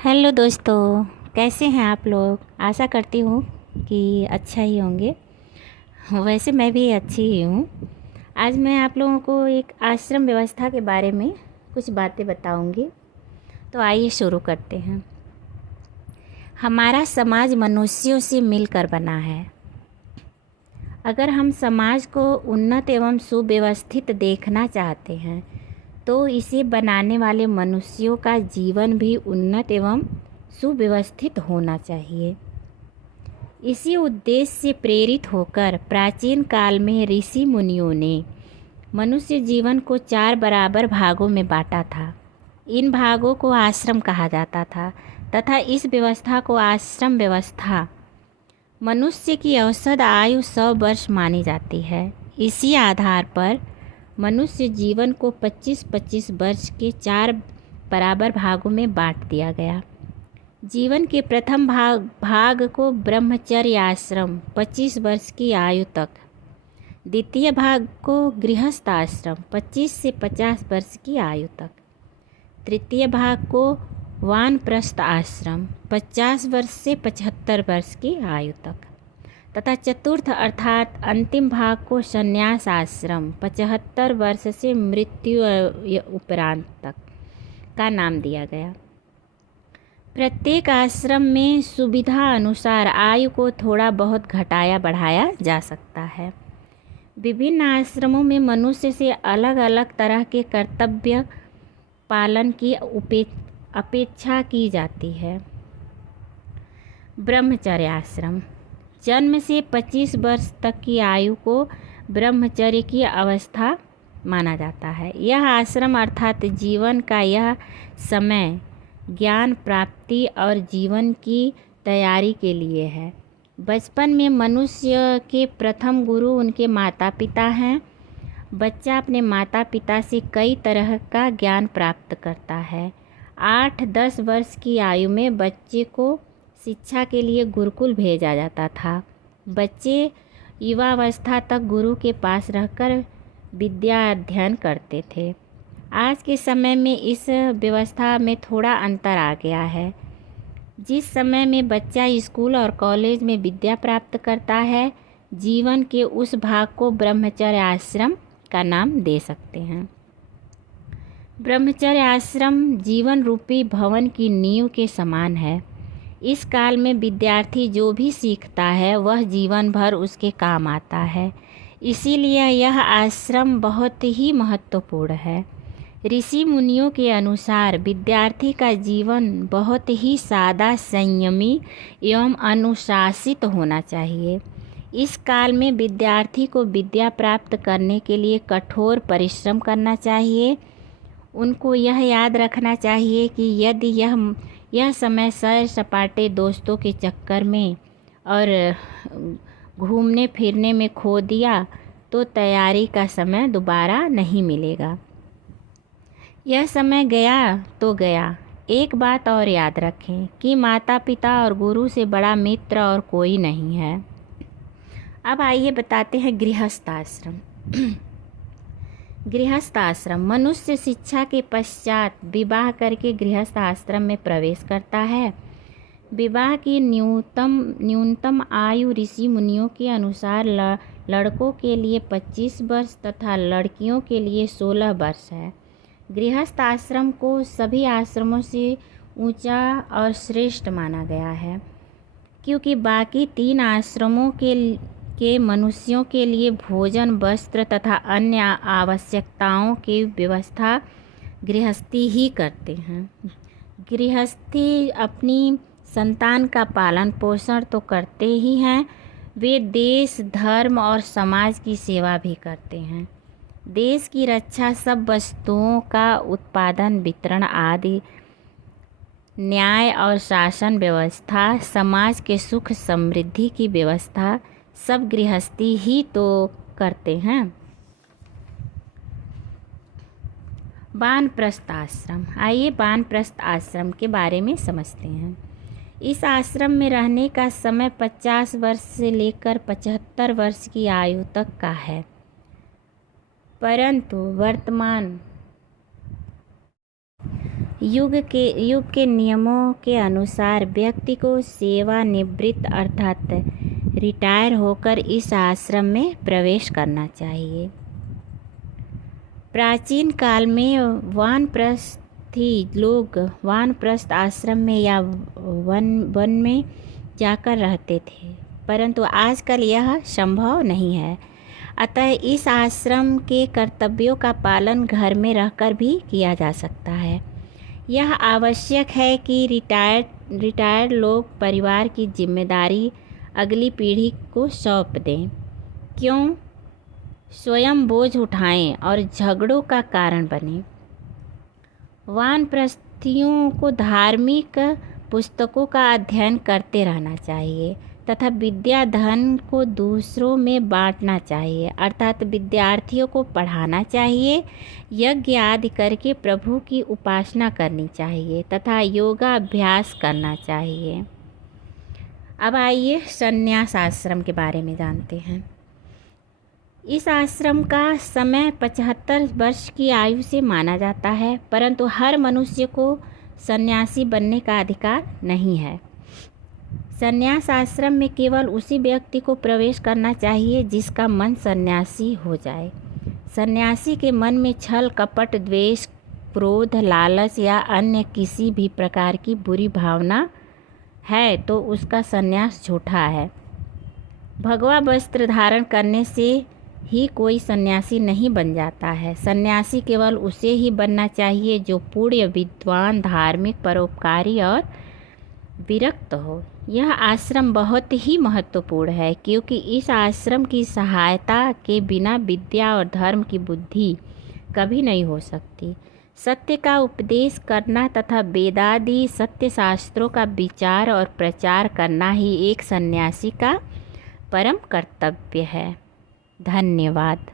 Hello दोस्तों, कैसे हैं आप लोग। आशा करती हूँ कि अच्छा ही होंगे। वैसे मैं भी अच्छी ही हूँ। आज मैं आप लोगों को एक आश्रम व्यवस्था के बारे में कुछ बातें बताऊँगी। तो आइए शुरू करते हैं। हमारा समाज मनुष्यों से मिलकर बना है। अगर हम समाज को उन्नत एवं सुव्यवस्थित देखना चाहते हैं तो इसे बनाने वाले मनुष्यों का जीवन भी उन्नत एवं सुव्यवस्थित होना चाहिए। इसी उद्देश्य से प्रेरित होकर प्राचीन काल में ऋषि मुनियों ने मनुष्य जीवन को 4 बराबर भागों में बांटा था। इन भागों को आश्रम कहा जाता था तथा इस व्यवस्था को आश्रम व्यवस्था। मनुष्य की औसत आयु 100 वर्ष मानी जाती है। इसी आधार पर मनुष्य जीवन को 25-25 वर्ष के 4 बराबर भागों में बांट दिया गया। जीवन के प्रथम भाग को ब्रह्मचर्य आश्रम 25 वर्ष की आयु तक, द्वितीय भाग को गृहस्थ आश्रम 25 से 50 वर्ष की आयु तक, तृतीय भाग को वानप्रस्थ आश्रम 50 वर्ष से 75 वर्ष की आयु तक तथा चतुर्थ अर्थात अंतिम भाग को संन्यास आश्रम 75 वर्ष से मृत्यु उपरांत तक का नाम दिया गया। प्रत्येक आश्रम में सुविधा अनुसार आयु को थोड़ा बहुत घटाया बढ़ाया जा सकता है। विभिन्न आश्रमों में मनुष्य से अलग अलग तरह के कर्तव्य पालन की अपेक्षा की जाती है। ब्रह्मचर्य आश्रम जन्म से 25 वर्ष तक की आयु को ब्रह्मचर्य की अवस्था माना जाता है। यह आश्रम अर्थात जीवन का यह समय ज्ञान प्राप्ति और जीवन की तैयारी के लिए है। बचपन में मनुष्य के प्रथम गुरु उनके माता पिता हैं। बच्चा अपने माता पिता से कई तरह का ज्ञान प्राप्त करता है। 8-10 वर्ष की आयु में बच्चे को शिक्षा के लिए गुरुकुल भेजा जाता था। बच्चे युवावस्था तक गुरु के पास रहकर विद्या अध्ययन करते थे। आज के समय में इस व्यवस्था में थोड़ा अंतर आ गया है। जिस समय में बच्चा स्कूल और कॉलेज में विद्या प्राप्त करता है, जीवन के उस भाग को ब्रह्मचर्य आश्रम का नाम दे सकते हैं। ब्रह्मचर्य आश्रम जीवन रूपी भवन की नींव के समान है। इस काल में विद्यार्थी जो भी सीखता है वह जीवन भर उसके काम आता है। इसीलिए यह आश्रम बहुत ही महत्वपूर्ण है। ऋषि मुनियों के अनुसार विद्यार्थी का जीवन बहुत ही सादा, संयमी एवं अनुशासित होना चाहिए। इस काल में विद्यार्थी को विद्या प्राप्त करने के लिए कठोर परिश्रम करना चाहिए। उनको यह याद रखना चाहिए कि यदि यह समय सैर सपाटे दोस्तों के चक्कर में और घूमने फिरने में खो दिया तो तैयारी का समय दोबारा नहीं मिलेगा। यह समय गया तो गया। एक बात और याद रखें कि माता पिता और गुरु से बड़ा मित्र और कोई नहीं है। अब आइए बताते हैं गृहस्थ आश्रम। गृहस्थ आश्रम मनुष्य शिक्षा के पश्चात विवाह करके गृहस्थ आश्रम में प्रवेश करता है। विवाह की न्यूनतम आयु ऋषि मुनियों के अनुसार लड़कों के लिए 25 वर्ष तथा लड़कियों के लिए 16 वर्ष है। गृहस्थ आश्रम को सभी आश्रमों से ऊंचा और श्रेष्ठ माना गया है, क्योंकि बाकी 3 आश्रमों के मनुष्यों के लिए भोजन, वस्त्र तथा अन्य आवश्यकताओं की व्यवस्था गृहस्थी ही करते हैं। गृहस्थी अपनी संतान का पालन पोषण तो करते ही हैं, वे देश, धर्म और समाज की सेवा भी करते हैं। देश की रक्षा, सब वस्तुओं का उत्पादन, वितरण आदि, न्याय और शासन व्यवस्था, समाज के सुख समृद्धि की व्यवस्था सब गृहस्थी ही तो करते हैं। वानप्रस्थ आश्रम। आइए वानप्रस्थ आश्रम के बारे में समझते हैं। इस आश्रम में रहने का समय 50 वर्ष से लेकर 75 वर्ष की आयु तक का है, परंतु युग के नियमों के अनुसार व्यक्ति को सेवानिवृत्त अर्थात रिटायर होकर इस आश्रम में प्रवेश करना चाहिए। प्राचीन काल में वानप्रस्थी लोग वानप्रस्थ आश्रम में या वन में जाकर रहते थे, परंतु आजकल यह संभव नहीं है। अतः इस आश्रम के कर्तव्यों का पालन घर में रहकर भी किया जा सकता है। यह आवश्यक है कि रिटायर्ड लोग परिवार की जिम्मेदारी अगली पीढ़ी को सौंप दें, क्यों स्वयं बोझ उठाएं और झगड़ों का कारण बने। वानप्रस्थियों को धार्मिक पुस्तकों का अध्ययन करते रहना चाहिए तथा विद्या धन को दूसरों में बांटना चाहिए, अर्थात विद्यार्थियों को पढ़ाना चाहिए, यज्ञ आदि करके प्रभु की उपासना करनी चाहिए तथा योगा अभ्यास करना चाहिए। अब आइए संन्यास आश्रम के बारे में जानते हैं। इस आश्रम का समय 75 वर्ष की आयु से माना जाता है, परंतु हर मनुष्य को सन्यासी बनने का अधिकार नहीं है। संन्यास आश्रम में केवल उसी व्यक्ति को प्रवेश करना चाहिए जिसका मन सन्यासी हो जाए। सन्यासी के मन में छल कपट, द्वेष, क्रोध, लालच या अन्य किसी भी प्रकार की बुरी भावना है तो उसका संन्यास झूठा है। भगवा वस्त्र धारण करने से ही कोई सन्यासी नहीं बन जाता है। सन्यासी केवल उसे ही बनना चाहिए जो पूर्ण विद्वान, धार्मिक, परोपकारी और विरक्त हो। यह आश्रम बहुत ही महत्वपूर्ण है, क्योंकि इस आश्रम की सहायता के बिना विद्या और धर्म की बुद्धि कभी नहीं हो सकती। सत्य का उपदेश करना तथा वेदादि सत्य शास्त्रों का विचार और प्रचार करना ही एक सन्यासी का परम कर्तव्य है। धन्यवाद।